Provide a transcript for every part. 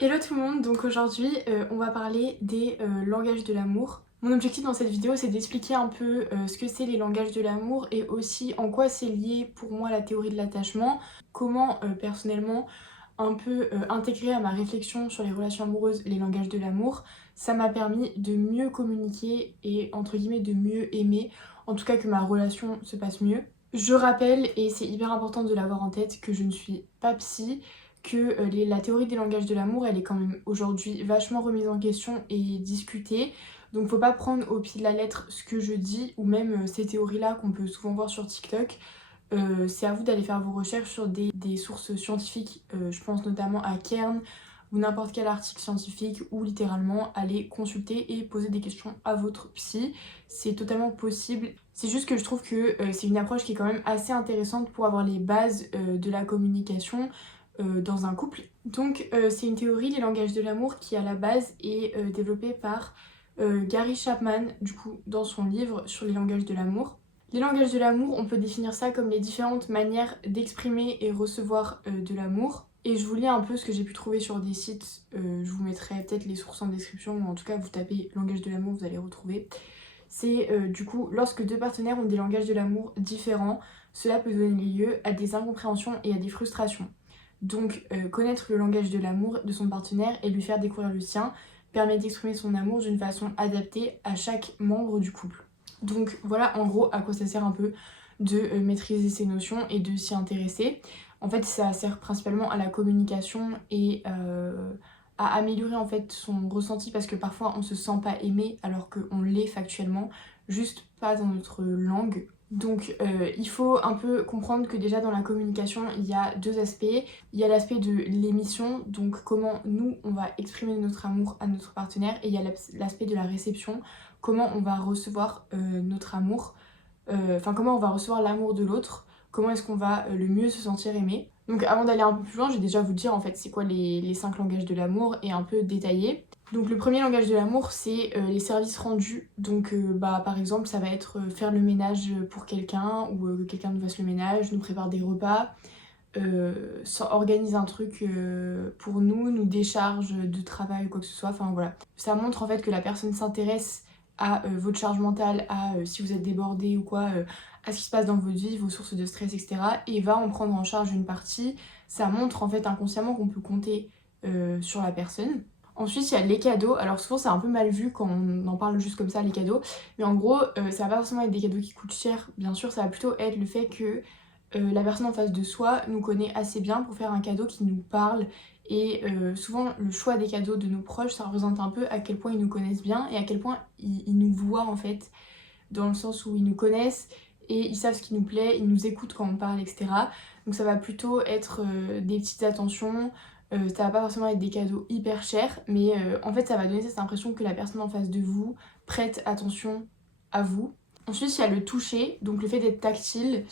Hello tout le monde, donc aujourd'hui on va parler des langages de l'amour. Mon objectif dans cette vidéo c'est d'expliquer un peu ce que c'est les langages de l'amour et aussi en quoi c'est lié pour moi à la théorie de l'attachement, comment personnellement un peu intégrer à ma réflexion sur les relations amoureuses les langages de l'amour. Ça m'a permis de mieux communiquer et entre guillemets de mieux aimer, en tout cas que ma relation se passe mieux. Je rappelle, et c'est hyper important de l'avoir en tête, que je ne suis pas psy, que la théorie des langages de l'amour, elle est quand même aujourd'hui vachement remise en question et discutée. Donc faut pas prendre au pied de la lettre ce que je dis, ou même ces théories-là qu'on peut souvent voir sur TikTok. C'est à vous d'aller faire vos recherches sur des sources scientifiques, je pense notamment à Kern, ou n'importe quel article scientifique, ou littéralement aller consulter et poser des questions à votre psy. C'est totalement possible. C'est juste que je trouve que c'est une approche qui est quand même assez intéressante pour avoir les bases de la communication dans un couple. Donc c'est une théorie, les langages de l'amour, qui à la base est développée par Gary Chapman, du coup, dans son livre sur les langages de l'amour. Les langages de l'amour, on peut définir ça comme les différentes manières d'exprimer et recevoir de l'amour. Et je vous lis un peu ce que j'ai pu trouver sur des sites, je vous mettrai peut-être les sources en description, ou en tout cas vous tapez langage de l'amour, vous allez retrouver. C'est du coup, lorsque deux partenaires ont des langages de l'amour différents, cela peut donner lieu à des incompréhensions et à des frustrations. Donc connaître le langage de l'amour de son partenaire et lui faire découvrir le sien permet d'exprimer son amour d'une façon adaptée à chaque membre du couple. Donc voilà en gros à quoi ça sert un peu de maîtriser ces notions et de s'y intéresser. En fait ça sert principalement à la communication et à améliorer en fait son ressenti, parce que parfois on se sent pas aimé alors qu'on l'est factuellement, juste pas dans notre langue. Donc il faut un peu comprendre que déjà dans la communication il y a deux aspects. Il y a l'aspect de l'émission, donc comment nous on va exprimer notre amour à notre partenaire, et il y a l'aspect de la réception, comment on va recevoir notre amour, enfin comment on va recevoir l'amour de l'autre, comment est-ce qu'on va le mieux se sentir aimé. Donc avant d'aller un peu plus loin, je vais déjà vous dire en fait c'est quoi les 5 langages de l'amour et un peu détailler. Donc le premier langage de l'amour c'est les services rendus. Donc bah par exemple ça va être faire le ménage pour quelqu'un, ou que quelqu'un nous fasse le ménage, nous prépare des repas, organise un truc pour nous, nous décharge de travail ou quoi que ce soit, enfin voilà. Ça montre en fait que la personne s'intéresse à votre charge mentale, à si vous êtes débordé ou quoi, à ce qui se passe dans votre vie, vos sources de stress, etc. Et va en prendre en charge une partie. Ça montre en fait inconsciemment qu'on peut compter sur la personne. Ensuite, il y a les cadeaux. Alors souvent, c'est un peu mal vu quand on en parle juste comme ça, les cadeaux. Mais en gros, ça va pas forcément être des cadeaux qui coûtent cher. Bien sûr, ça va plutôt être le fait que la personne en face de soi nous connaît assez bien pour faire un cadeau qui nous parle. Et souvent, le choix des cadeaux de nos proches, ça représente un peu à quel point ils nous connaissent bien et à quel point ils nous voient en fait, dans le sens où ils nous connaissent et ils savent ce qui nous plaît, ils nous écoutent quand on parle, etc. Donc ça va plutôt être des petites attentions, ça va pas forcément être des cadeaux hyper chers, mais en fait ça va donner cette impression que la personne en face de vous prête attention à vous. Ensuite il y a le toucher, donc le fait d'être tactile.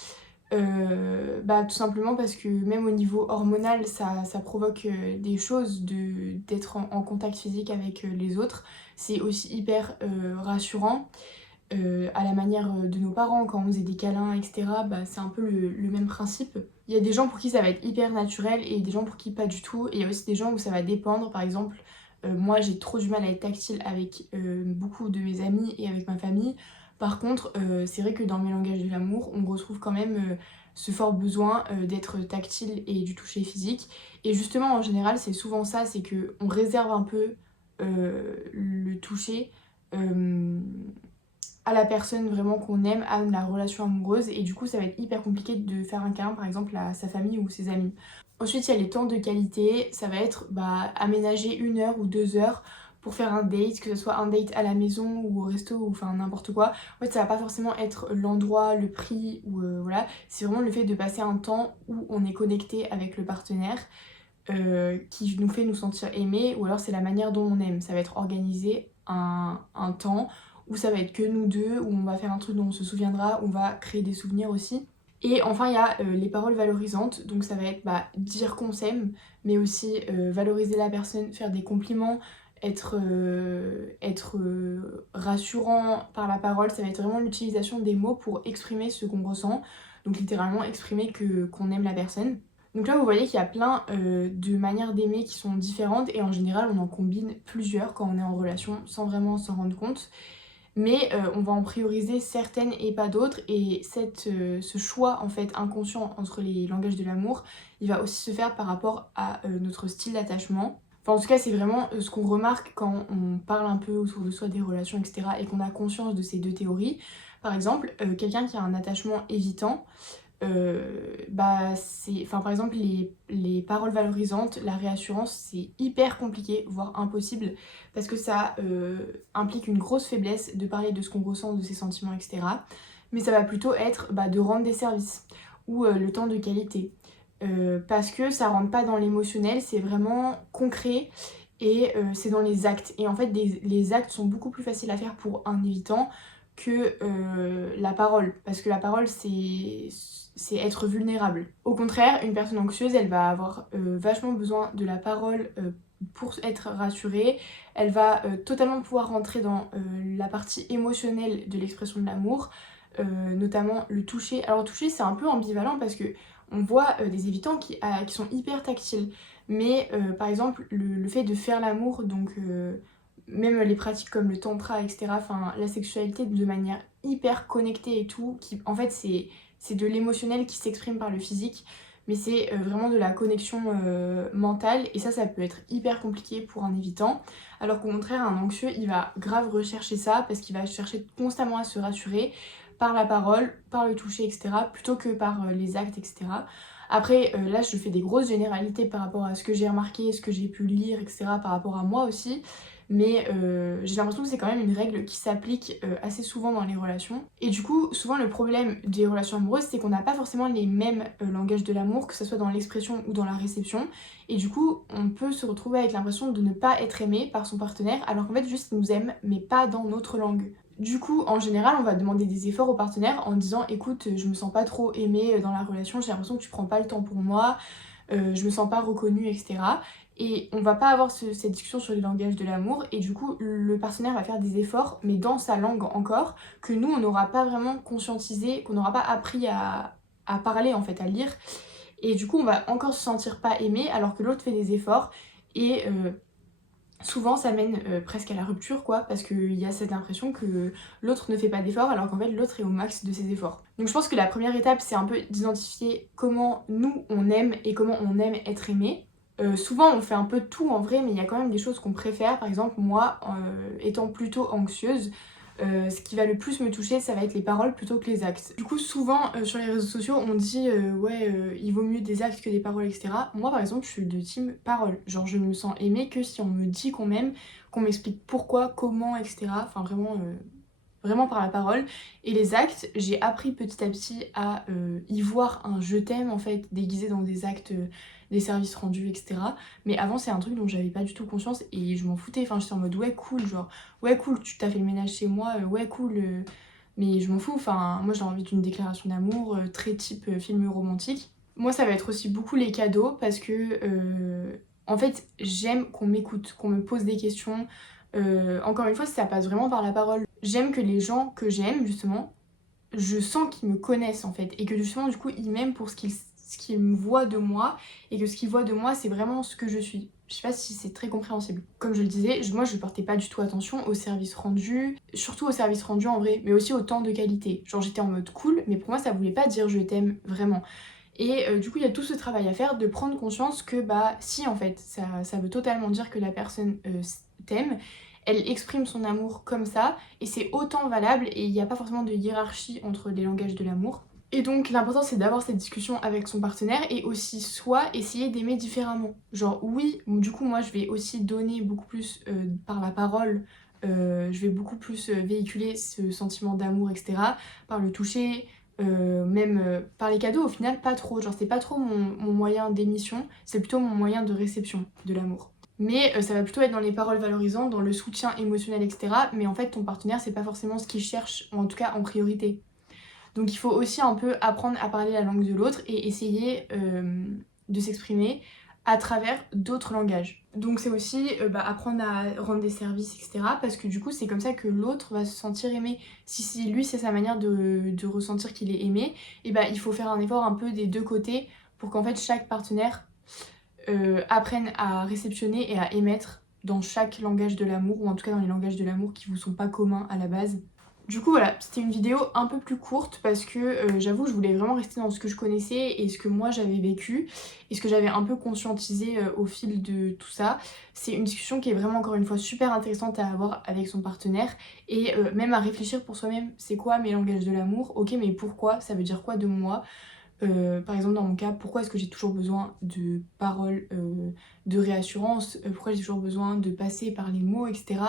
Bah, tout simplement parce que même au niveau hormonal, ça provoque des choses d'être en contact physique avec les autres. C'est aussi hyper rassurant. À la manière de nos parents, quand on faisait des câlins, etc., bah, c'est un peu le même principe. Il y a des gens pour qui ça va être hyper naturel et des gens pour qui pas du tout. Et il y a aussi des gens où ça va dépendre. Par exemple, moi j'ai trop du mal à être tactile avec beaucoup de mes amis et avec ma famille. Par contre, c'est vrai que dans mes langages de l'amour, on retrouve quand même ce fort besoin d'être tactile et du toucher physique. Et justement, en général, c'est souvent ça, c'est que on réserve un peu le toucher à la personne vraiment qu'on aime, à la relation amoureuse, et du coup ça va être hyper compliqué de faire un câlin par exemple à sa famille ou ses amis. Ensuite il y a les temps de qualité, ça va être aménager 1 heure ou 2 heures pour faire un date, que ce soit un date à la maison ou au resto ou enfin n'importe quoi. En fait ça va pas forcément être l'endroit, le prix ou voilà, c'est vraiment le fait de passer un temps où on est connecté avec le partenaire, qui nous fait nous sentir aimés, ou alors c'est la manière dont on aime. Ça va être organisé un temps où ça va être que nous deux, où on va faire un truc dont on se souviendra, où on va créer des souvenirs aussi. Et enfin il y a les paroles valorisantes, donc ça va être dire qu'on s'aime, mais aussi valoriser la personne, faire des compliments, être rassurant par la parole. Ça va être vraiment l'utilisation des mots pour exprimer ce qu'on ressent, donc littéralement exprimer qu'on aime la personne. Donc là vous voyez qu'il y a plein de manières d'aimer qui sont différentes et en général on en combine plusieurs quand on est en relation sans vraiment s'en rendre compte. Mais on va en prioriser certaines et pas d'autres et ce choix en fait inconscient entre les langages de l'amour, il va aussi se faire par rapport à notre style d'attachement. Enfin en tout cas c'est vraiment ce qu'on remarque quand on parle un peu autour de soi des relations etc. et qu'on a conscience de ces deux théories. Par exemple, quelqu'un qui a un attachement évitant, enfin par exemple les paroles valorisantes, la réassurance c'est hyper compliqué, voire impossible parce que ça implique une grosse faiblesse de parler de ce qu'on ressent, de ses sentiments etc. Mais ça va plutôt être de rendre des services ou le temps de qualité parce que ça rentre pas dans l'émotionnel, c'est vraiment concret et c'est dans les actes et en fait les actes sont beaucoup plus faciles à faire pour un évitant que la parole parce que la parole c'est être vulnérable. Au contraire, une personne anxieuse, elle va avoir vachement besoin de la parole pour être rassurée. Elle va totalement pouvoir rentrer dans la partie émotionnelle de l'expression de l'amour, notamment le toucher. Alors le toucher, c'est un peu ambivalent parce que on voit des évitants qui sont hyper tactiles. Mais par exemple, le fait de faire l'amour, donc même les pratiques comme le tantra, etc., enfin la sexualité de manière hyper connectée et tout, qui en fait c'est de l'émotionnel qui s'exprime par le physique, mais c'est vraiment de la connexion mentale et ça peut être hyper compliqué pour un évitant, alors qu'au contraire un anxieux il va grave rechercher ça parce qu'il va chercher constamment à se rassurer par la parole, par le toucher etc. plutôt que par les actes etc. Après là je fais des grosses généralités par rapport à ce que j'ai remarqué, ce que j'ai pu lire etc. par rapport à moi aussi, mais j'ai l'impression que c'est quand même une règle qui s'applique assez souvent dans les relations. Et du coup, souvent le problème des relations amoureuses, c'est qu'on n'a pas forcément les mêmes langages de l'amour, que ce soit dans l'expression ou dans la réception. Et du coup, on peut se retrouver avec l'impression de ne pas être aimé par son partenaire, alors qu'en fait, juste il nous aime, mais pas dans notre langue. Du coup, en général, on va demander des efforts au partenaire en disant écoute, je me sens pas trop aimée dans la relation, j'ai l'impression que tu prends pas le temps pour moi, je me sens pas reconnue, etc. Et on va pas avoir cette discussion sur les langages de l'amour et du coup le partenaire va faire des efforts mais dans sa langue encore que nous on n'aura pas vraiment conscientisé, qu'on n'aura pas appris à parler en fait, à lire et du coup on va encore se sentir pas aimé alors que l'autre fait des efforts et souvent ça mène presque à la rupture quoi parce qu'il y a cette impression que l'autre ne fait pas d'efforts alors qu'en fait l'autre est au max de ses efforts. Donc je pense que la première étape c'est un peu d'identifier comment nous on aime et comment on aime être aimé. Souvent on fait un peu de tout en vrai mais il y a quand même des choses qu'on préfère. Par exemple moi étant plutôt anxieuse, ce qui va le plus me toucher ça va être les paroles plutôt que les actes. Du coup souvent sur les réseaux sociaux on dit il vaut mieux des actes que des paroles etc. Moi par exemple je suis de team parole, genre je ne me sens aimée que si on me dit qu'on m'aime, qu'on m'explique pourquoi, comment etc. Enfin vraiment par la parole. Et les actes, j'ai appris petit à petit à y voir un je t'aime en fait déguisé dans des actes, des services rendus, etc. Mais avant c'est un truc dont j'avais pas du tout conscience et je m'en foutais. Enfin j'étais en mode ouais cool, genre ouais cool, tu t'as fait le ménage chez moi, ouais cool. Mais je m'en fous, enfin moi j'ai envie d'une déclaration d'amour très type film romantique. Moi ça va être aussi beaucoup les cadeaux parce que en fait j'aime qu'on m'écoute, qu'on me pose des questions. Encore une fois, ça passe vraiment par la parole. J'aime que les gens que j'aime, justement, je sens qu'ils me connaissent en fait. Et que justement, du coup, ils m'aiment pour ce qu'ils me voient de moi. Et que ce qu'ils voient de moi, c'est vraiment ce que je suis. Je sais pas si c'est très compréhensible. Comme je le disais, moi je portais pas du tout attention au service rendu, surtout au service rendu en vrai, mais aussi au temps de qualité. Genre j'étais en mode cool, mais pour moi ça voulait pas dire je t'aime vraiment. Et du coup, il y a tout ce travail à faire de prendre conscience que si en fait, ça veut totalement dire que la personne t'aime, elle exprime son amour comme ça, et c'est autant valable, et il n'y a pas forcément de hiérarchie entre les langages de l'amour. Et donc l'important c'est d'avoir cette discussion avec son partenaire et aussi soit essayer d'aimer différemment. Genre oui, du coup moi je vais aussi donner beaucoup plus par la parole, je vais beaucoup plus véhiculer ce sentiment d'amour etc. par le toucher, même par les cadeaux au final pas trop, genre c'est pas trop mon moyen d'émission, c'est plutôt mon moyen de réception de l'amour. Mais ça va plutôt être dans les paroles valorisantes, dans le soutien émotionnel etc. Mais en fait ton partenaire c'est pas forcément ce qu'il cherche, en tout cas en priorité. Donc il faut aussi un peu apprendre à parler la langue de l'autre et essayer de s'exprimer à travers d'autres langages. Donc c'est aussi apprendre à rendre des services, etc. Parce que du coup c'est comme ça que l'autre va se sentir aimé. Si lui c'est sa manière de ressentir qu'il est aimé, et il faut faire un effort un peu des deux côtés pour qu'en fait chaque partenaire apprenne à réceptionner et à émettre dans chaque langage de l'amour, ou en tout cas dans les langages de l'amour qui vous sont pas communs à la base. Du coup voilà, c'était une vidéo un peu plus courte parce que j'avoue je voulais vraiment rester dans ce que je connaissais et ce que moi j'avais vécu et ce que j'avais un peu conscientisé au fil de tout ça. C'est une discussion qui est vraiment encore une fois super intéressante à avoir avec son partenaire et même à réfléchir pour soi-même, c'est quoi mes langages de l'amour? Ok, mais pourquoi? Ça veut dire quoi de moi? Par exemple dans mon cas, pourquoi est-ce que j'ai toujours besoin de paroles de réassurance, pourquoi j'ai toujours besoin de passer par les mots, etc.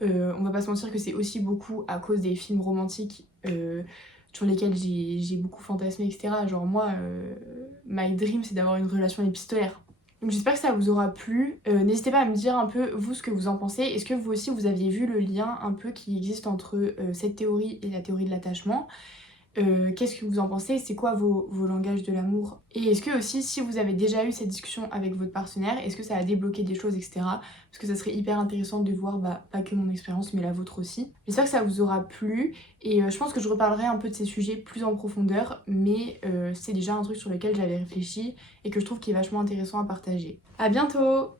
On va pas se mentir que c'est aussi beaucoup à cause des films romantiques sur lesquels j'ai beaucoup fantasmé, etc. Genre moi, my dream c'est d'avoir une relation épistolaire. Donc j'espère que ça vous aura plu. N'hésitez pas à me dire un peu vous ce que vous en pensez. Est-ce que vous aussi vous aviez vu le lien un peu qui existe entre cette théorie et la théorie de l'attachement? Qu'est-ce que vous en pensez? C'est quoi vos langages de l'amour? Et est-ce que aussi, si vous avez déjà eu cette discussion avec votre partenaire, est-ce que ça a débloqué des choses, etc. Parce que ça serait hyper intéressant de voir, pas que mon expérience, mais la vôtre aussi. J'espère que ça vous aura plu, et je pense que je reparlerai un peu de ces sujets plus en profondeur, mais c'est déjà un truc sur lequel j'avais réfléchi, et que je trouve qui est vachement intéressant à partager. À bientôt!